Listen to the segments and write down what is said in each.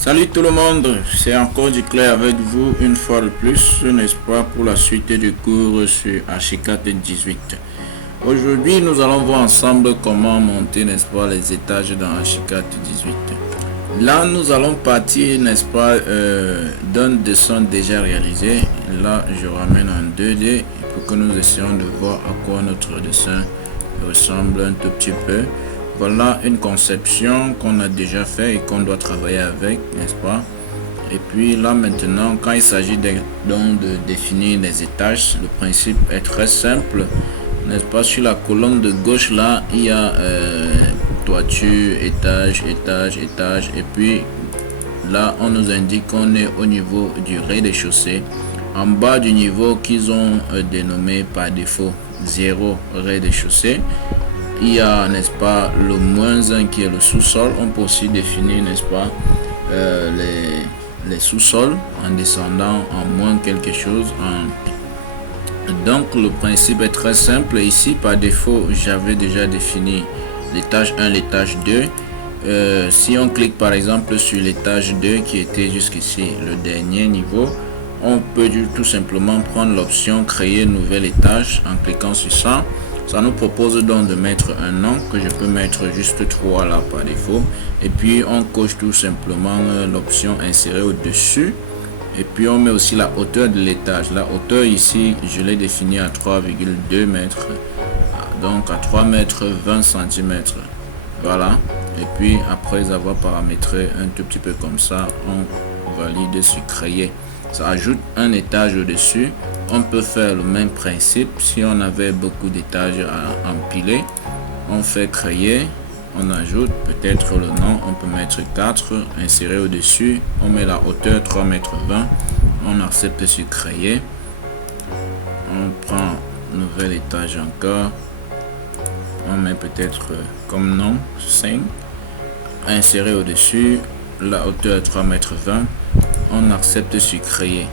Salut tout le monde, c'est encore Duclair avec vous une fois de plus, n'est-ce pas, pour la suite du cours sur Archicad 18. Aujourd'hui, nous allons voir ensemble comment monter, n'est-ce pas, les étages dans Archicad 18. Là, nous allons partir, n'est-ce pas, d'un dessin déjà réalisé. Là, je ramène en 2D pour que nous essayions de voir à quoi notre dessin ressemble un tout petit peu. Voilà une conception qu'on a déjà fait et qu'on doit travailler avec, n'est-ce pas? Et puis là maintenant, quand il s'agit de définir les étages, le principe est très simple, n'est-ce pas? Sur la colonne de gauche là, il y a toiture, étage, étage, étage. Et puis là, on nous indique qu'on est au niveau du rez-de-chaussée. En bas du niveau qu'ils ont dénommé par défaut 0 rez-de-chaussée. Il y a, n'est-ce pas, le -1 qui est le sous-sol. On peut aussi définir, n'est-ce pas, les sous-sols en descendant en moins quelque chose. Donc le principe est très simple. Ici, par défaut, j'avais déjà défini l'étage 1, l'étage 2. Si on clique par exemple sur l'étage 2 qui était jusqu'ici le dernier niveau, on peut tout simplement prendre l'option créer nouvel étage en cliquant sur ça. Ça nous propose donc de mettre un nom que je peux mettre juste 3 là par défaut. Et puis on coche tout simplement l'option insérer au-dessus. Et puis on met aussi la hauteur de l'étage. La hauteur ici, je l'ai définie à 3,2 mètres. Donc à 3 mètres 20 cm. Voilà. Et puis après avoir paramétré un tout petit peu comme ça, on valide sur créer. Ça ajoute un étage au-dessus. On peut faire le même principe si on avait beaucoup d'étages à empiler. On fait créer, on ajoute peut-être le nom, on peut mettre 4, insérer au-dessus, on met la hauteur 3,20 mètres, on accepte sur créer. On prend nouvel étage encore, on met peut-être comme nom 5, insérer au-dessus, la hauteur 3,20 mètres, on accepte sur créer.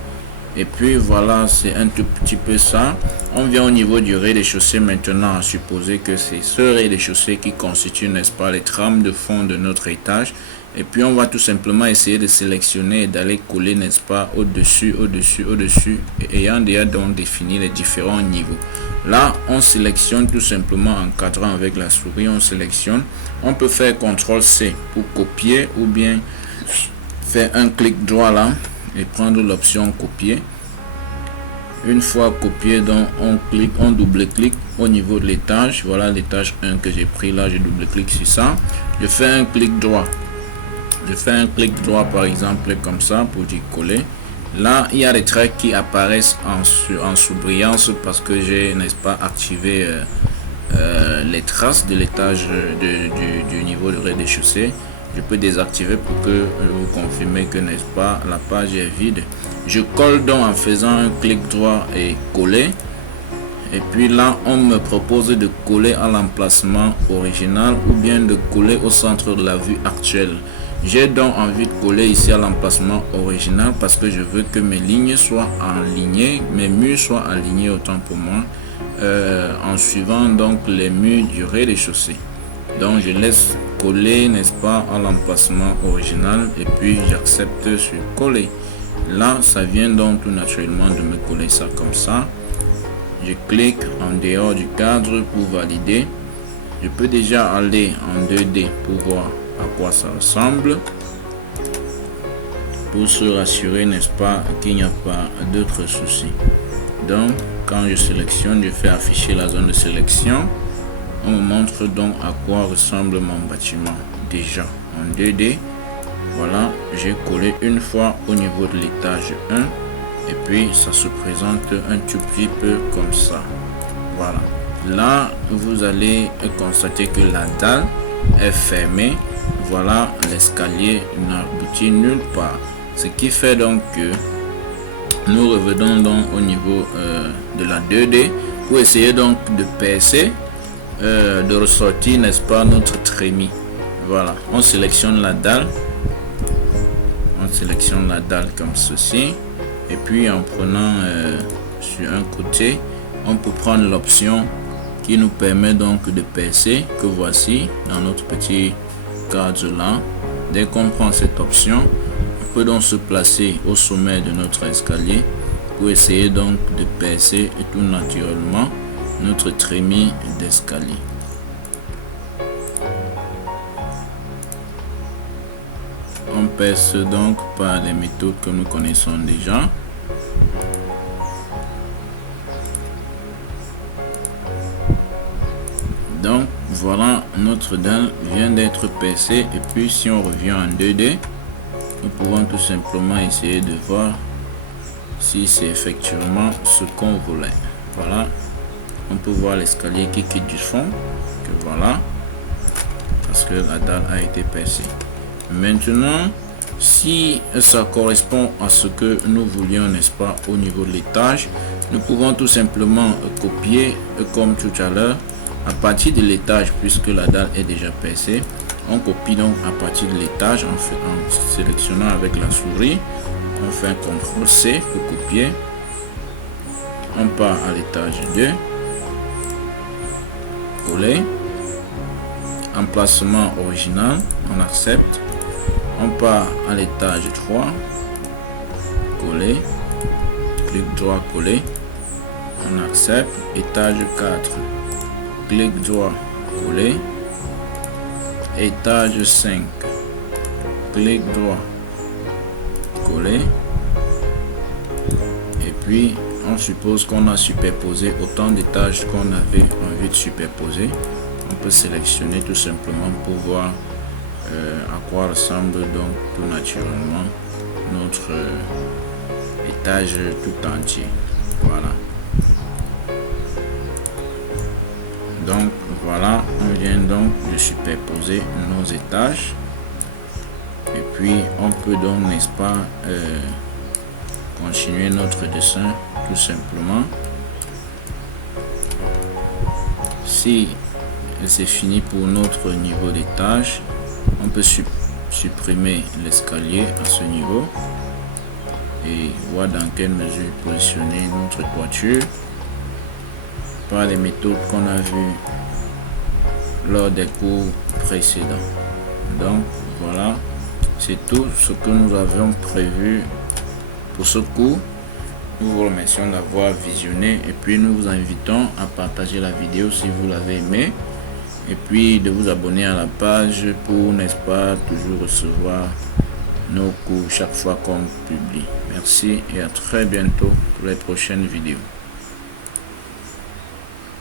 Et puis voilà, c'est un tout petit peu ça. On vient au niveau du rez-de-chaussée maintenant, à supposer que c'est ce rez-de-chaussée qui constitue, n'est-ce pas, les trames de fond de notre étage. Et puis on va tout simplement essayer de sélectionner et d'aller coller, n'est-ce pas, au-dessus, au-dessus, au-dessus, ayant déjà donc défini les différents niveaux. Là, on sélectionne tout simplement en cadrant avec la souris, on sélectionne. On peut faire CTRL-C pour copier ou bien faire un clic droit là et prendre l'option copier. Une fois copié, donc on double-clique au niveau de l'étage. Voilà l'étage 1 que j'ai pris là, je double-clique sur ça. Je fais un clic droit. Je fais un clic droit par exemple comme ça pour dire coller. Là, il y a des traits qui apparaissent en sous-brillance parce que j'ai, n'est-ce pas, activé les traces de l'étage du niveau de rez-de-chaussée. Je peux désactiver pour que vous confirmez que, n'est-ce pas, la page est vide. Je colle donc en faisant un clic droit et coller. Et puis là, on me propose de coller à l'emplacement original ou bien de coller au centre de la vue actuelle. J'ai donc envie de coller ici à l'emplacement original parce que je veux que mes lignes soient alignées, mes murs soient alignés autant pour moi, en suivant donc les murs du rez-de-chaussée. Donc je laisse coller, n'est-ce pas, à l'emplacement original et puis j'accepte sur coller. Là, ça vient donc tout naturellement de me coller ça comme ça. Je clique en dehors du cadre pour valider. Je peux déjà aller en 2D pour voir à quoi ça ressemble. Pour se rassurer, n'est-ce pas, qu'il n'y a pas d'autres soucis. Donc, quand je sélectionne, je fais afficher la zone de sélection. On me montre donc à quoi ressemble mon bâtiment déjà en 2D. Voilà, j'ai collé une fois au niveau de l'étage 1 et puis ça se présente un tout petit peu comme ça. Voilà, là vous allez constater que la dalle est fermée. Voilà, l'escalier n'aboutit nulle part, ce qui fait donc que nous revenons donc au niveau de la 2D pour essayer donc de percer, de ressortir, n'est-ce pas, notre trémie. Voilà, on sélectionne la dalle. On sélectionne la dalle comme ceci. Et puis en prenant sur un côté, on peut prendre l'option qui nous permet donc de percer, que voici dans notre petit cadre là. Dès qu'on prend cette option, peut donc se placer au sommet de notre escalier pour essayer donc de percer tout naturellement notre trémie d'escalier. On perce donc par les méthodes que nous connaissons déjà. Donc voilà, notre dalle vient d'être percée, et puis si on revient en 2D, nous pouvons tout simplement essayer de voir si c'est effectivement ce qu'on voulait. Voilà, on peut voir l'escalier qui quitte du fond, que voilà, parce que la dalle a été percée. Maintenant, si ça correspond à ce que nous voulions, n'est-ce pas, au niveau de l'étage, nous pouvons tout simplement copier comme tout à l'heure à partir de l'étage, puisque la dalle est déjà percée. On copie donc à partir de l'étage en sélectionnant avec la souris. On fait un CTRL C pour copier. On part à l'étage 2, coller, emplacement original, on accepte. On part à l'étage 3, coller, clic droit, coller, on accepte. Étage 4, clic droit, coller. Étage 5, clic droit, coller. Et puis on suppose qu'on a superposé autant d'étages qu'on avait envie de superposer. On peut sélectionner tout simplement pour voir à quoi ressemble donc tout naturellement notre étage tout entier. Voilà. Donc voilà, on vient donc de superposer nos étages, et puis on peut donc, n'est-ce pas, continuer notre dessin tout simplement. Si c'est fini pour notre niveau d'étage, on peut supprimer l'escalier à ce niveau et voir dans quelle mesure positionner notre toiture par les méthodes qu'on a vues lors des cours précédents. Donc voilà, c'est tout ce que nous avions prévu pour ce cours. Nous vous remercions d'avoir visionné, et puis nous vous invitons à partager la vidéo si vous l'avez aimé, et puis de vous abonner à la page pour, n'est-ce pas, toujours recevoir nos cours chaque fois qu'on publie. Merci et à très bientôt pour les prochaines vidéos.